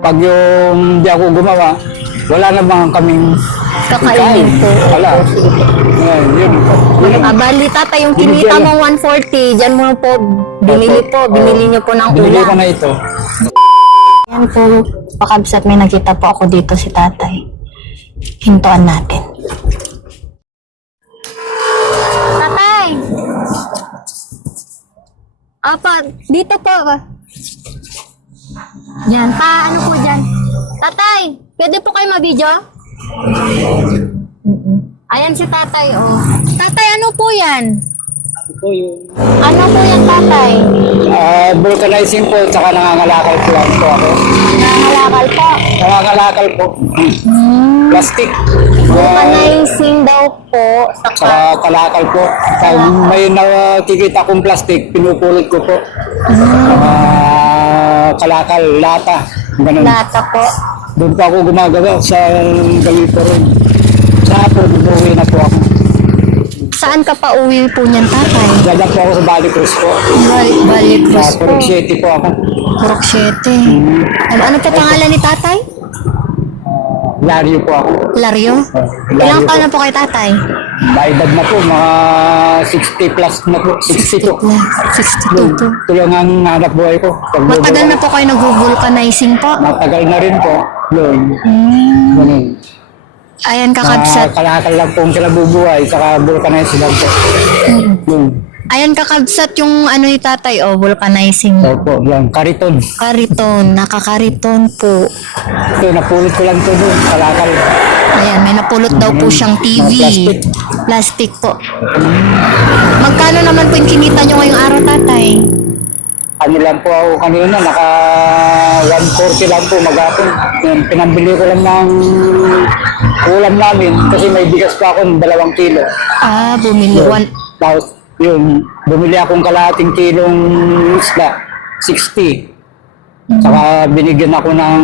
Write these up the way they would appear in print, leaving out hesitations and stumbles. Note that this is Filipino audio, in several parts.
Pag yung di ako gumawa, wala namang kaming Kakainin po. Wala. Yan, yun po. Bali tatay, yung kinita mo 140, dyan mo po, binili niyo po ng Binili ko ulam. na ito. Yan po, pakabsat may nakita po ako dito si tatay. Hintuan natin. Tatay! Apa, dito po. Yan, ano po dyan? Tatay, pwede po kayo mabidyo? Ayan si tatay, oh. Tatay, ano po yan? Ito yung Ano po yan, tatay? vulcanizing po, tsaka nangangalakal po lang po ako. Nangalakal po. Nangangalakal po. Plastic. Vulcanizing daw po. Tsaka kalakal po. Pag may nakikita kong plastic, pinupulot ko po. Kalakal, lata. Ganun. Data po. Doon po ako gumagawa sa Galito rin. Sa po, umuwi na po ako. Saan ka pa uwi po niyan, tatay? Dala po ako sa Bali Cruz po. Balik Sa Cruz po. Purok City po ako. Purok 7. Ano po pangalan ni tatay? Lario po ako. Lario? Lario Ilang po. taon na po kay tatay? Maedad na po, mga 60 plus na po. 62. 62 po. Tulong ang hanap buhay ko. Matagal na po kayo nag-vulcanizing po. Matagal na rin po. Yun. Ganun. Ayan, kakabsat. Kalakal lang po ang kinabubuhay, saka vulcanize lang po. Yun. Ayan, kakabsat yung ano ni tatay, oh, vulcanizing. Opo, yan. Kariton. Kariton, nakakariton po. Ito, napulot ko lang ito doon. Kalakal. Ayan, may napulot daw po siyang TV. Plastic. Plastic po. Magkano naman po yung kinita nyo ngayong araw, tatay? Ano lang po ako kanina, naka 140 lang po maghapon. Yun, pinambili ko lang ng ulam namin kasi may bigas pa akong 2 kilo. Bumili. Tapos yun, bumili akong kalahating kilong isda, 60. Saka binigyan ako ng,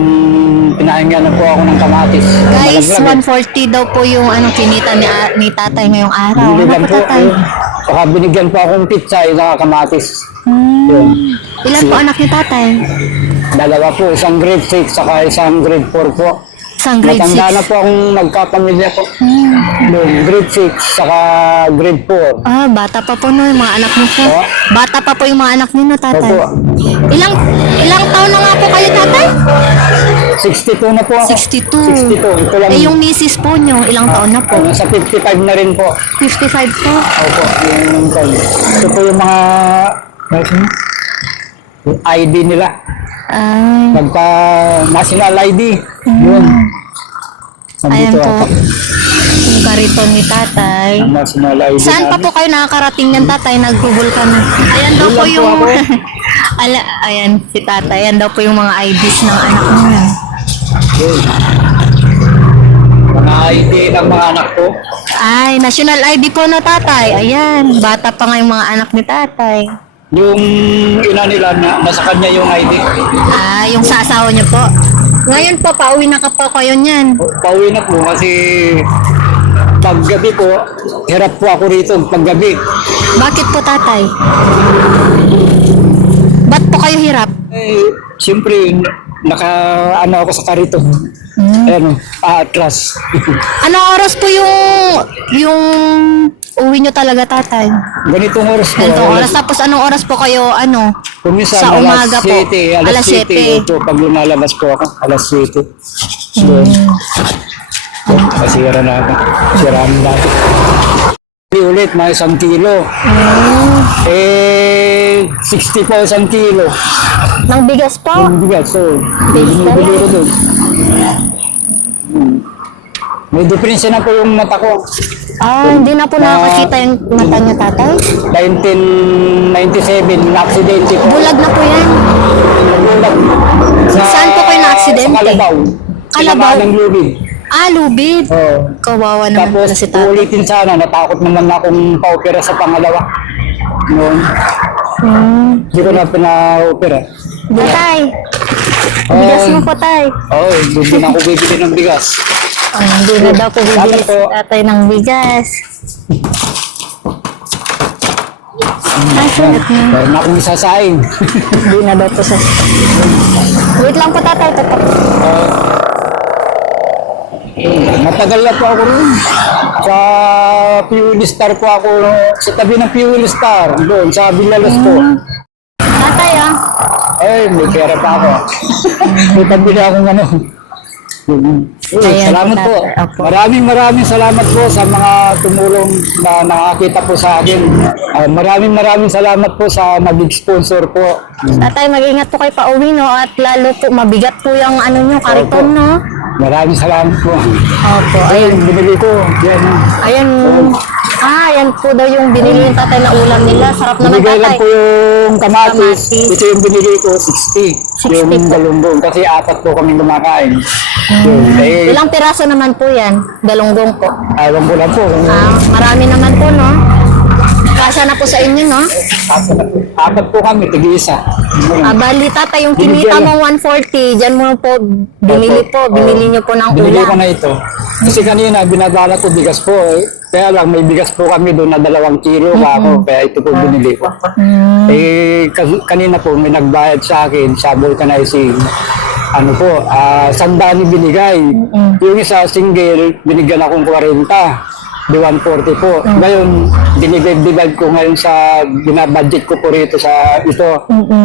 pinahingan na po ako ng kamatis. Guys, Malaglag. 140 daw po yung kinita ni tatay ngayong araw. Ano Binigyan po, po, tatay? saka binigyan po akong pizza, saka kamatis. Hmm. Yun. Ilan po anak ni tatay? 2 po, isang grade 6, saka isang grade 4 po. Isang grade 6. Matanda na po akong nagkapamilya po. Doon, grade 6, saka grade 4. Bata pa po no, yung mga anak niyo po. Oo. Bata pa po yung mga anak niyo no, tatay. Opo. Ilang taon na nga po kayo, tatay? 62 na po ako. 62. 62. Ito lang. Eh, yung misis po nyo, ilang taon na po? Sa 55 na rin po. 55 po. Opo, yung taon. Ito po yung mga yung ID nila. Ay, Pagka national ID. Yun. ayan Nandito po. ako. Yung kariton ni tatay. Ang national ID Saan pa namin. po kayo nakakarating ng tatay? Nagbubul ka na. Ayan daw po Ilan po yung... ako? Ayan, si tatay. Ayan daw po yung mga IDs ng anak niya. Yun. Mga ID ng mga anak ko. Ay, national ID po no, tatay. Ayan, bata pa nga yung mga anak ni tatay. Yung ina nila, nasa kanya yung ID. Yung sa asawa niyo po. Ngayon po, pauwi na ka po kayo niyan. Pauwi na po kasi paggabi po, hirap po ako rito paggabi. Bakit po, tatay? Ba't po kayo hirap? Eh, siyempre, naka-ano ako sa karito. Ayan, atlas. Anong oras po yung uwi nyo talaga, tatay? Ganitong oras po. Ganitong oras. Tapos anong oras po kayo, Kung minsan, sa umaga alas po? 7, Alas alas 7. 7. Ito, pag lumalabas po ako, alas 7. Yun. Masira na ako. Siraan natin. Ulit, mga 1 kilo. Eh, 60 po 1 kilo. Ng bigas po? Yung bigas, so, Base na binibili yan. ko doon. May diferensya na po yung mata ko. Hindi na po nakakakita yung mata niyo, tatay? 1997, na-aksidente po. Bulag na po yan. Nagulag. Saan po kayo na-aksidente? Sa Kalabaw. Kalabaw? Tinamaan ng lubid. Lubid. Oo. Kawawa naman Tapos, pala si tatay. ulitin sana. Natakot naman akong pa-opera sa pangalawa. Noon. Hindi ko na pina-opera. Tay, bigas mo po, tay. Oo, hindi na ako bibili ng bigas. Hindi na daw po bibili Salamat po. si tatay ng bigas. Ay, sulit na. Meron na akong isasaing. Hindi na daw po sa... Wait lang po tatay, ito po. Matagal na po ako rin. Sa Fuel Star po ako, sa tabi ng Fuel Star, doon, sa Villalos po. Tatay ah. Ay, may pera pa ako. May pabili akong ano. Ayan, Salamat po. Opo. Maraming salamat po sa mga tumulong na nakakita po sa akin. Maraming salamat po sa nag-sponsor po. Tatay, mag-ingat po kayo pa uwi, no? At lalo po, mabigat po yung ano nyo, kariton, no? Maraming salamat po. Opo, Ayun, ayun. binili ko. Yan. Ayan. Ayan po daw yung binili yung tatay na ulam nila. Sarap naman, Binigay lang tatay. po yung kamatis. Kamatis. Ito yung binili ko, 60. 60 Yung po. galunggong. Kasi 4 po kami kumakain. Yun. Eh, Ilang piraso naman po yan? Galunggong po. alam ko lang po. Marami naman po, no? Kasya na po sa inyo, no? 4 po kami, tig-isa. Bali, tatay, yung kinita mo 140, dyan mo po binili po. Binili nyo po ng Binili ko ulam. na ito. Kasi kanina, binabala ko bigas po. Kaya lang, may bigas po kami doon na 2 kilo pa ako. Kaya ito po binili ko. Eh, kanina po, may nagbayad sa akin sa vulcanizing. Ano po, sandani binigay. Yung isa, single, binigyan akong 40. Di 140 po. Ngayon, dinibig-divide ko ngayon sa binabudget ko po rito sa ito.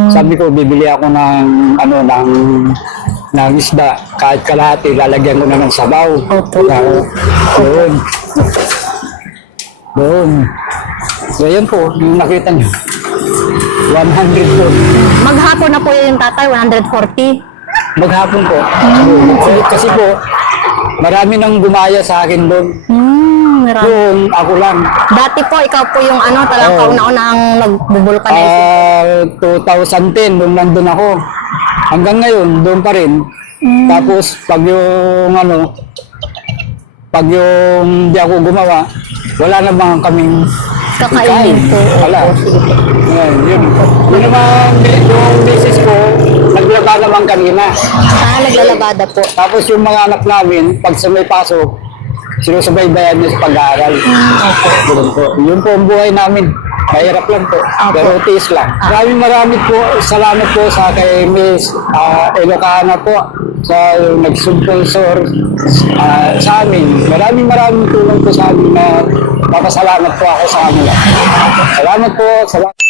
Sabi ko, bibili ako ng ano ng isda. Kahit kalahati, lalagyan ko na ng sabaw. Doon. Doon. So, yan po, yung nakita niyo. 100 po. Maghapon na po yung tatay, 140. Maghapon po. Kasi po, marami nang gumaya sa akin doon. Marami. Doon, ako lang. Dati po, ikaw po yung ano, talagang kauna-unang nagbubulkanize. 2010, doon nandun ako. Hanggang ngayon, doon pa rin. Tapos, pag yung di ako gumawa, wala namang kaming Kakainin po. Wala. Yan, yun. Yun naman, yung misis ko, naglaba naman kanina. Naglalabada po. Tapos yung mga anak namin, pag sa may pasok, sinusubaybayan niya sa pag-aaral. Ganun po. Yun po ang buhay namin. Mahirap lang po. Pero tiis lang. Maraming po. Salamat po sa kay Miss Elocana po sa nag-sponsor sa amin. Maraming tulong po sa amin na papasalamat po ako sa amin. Salamat po. Salamat.